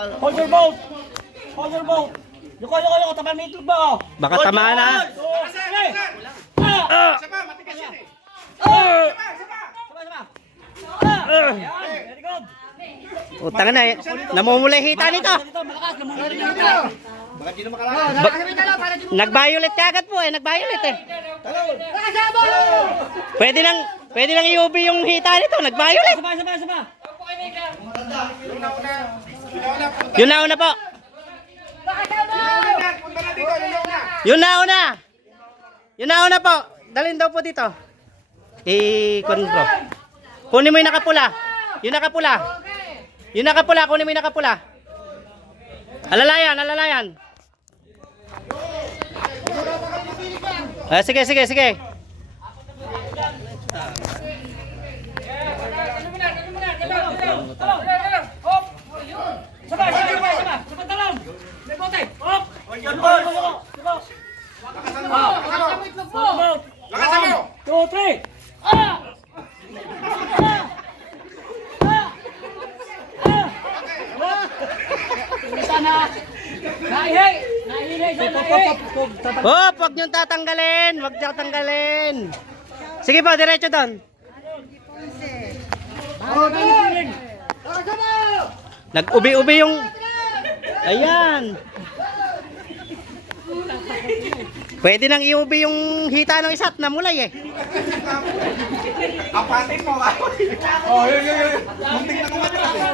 Hold your boat! Hold your boat! Yuko, tamaan may itlog ba? Baka tamaan na. Matigas yan eh. Very good. Utang na eh. Namumulay hita nito. Malakas, namumulay nito. Baka di na makalakas. Nag-violet kagad po eh. Nag-violet eh. Pwede lang i-UV yung hita nito. Nag-violet. Sama. Yun na una po. Yun na una po. Dalhin daw po dito. Kunin bro. Kunin mo yung nakapula. Yung nakapula. Kunin mo yung nakapula. Alalayan. Sige. Sama. Dalam. May bote. Hop. Lakasan mo. 2, 3. Huwag niyong tatanggalin. Huwag niyong tatanggalin. Sige po, diretso doon. Nag-ubi-ubi yung... Ayan. Pwede nang i-ubi yung hita ng isat na mulay eh. Apatin mo. Oh, yun. Muntik na kumatras eh.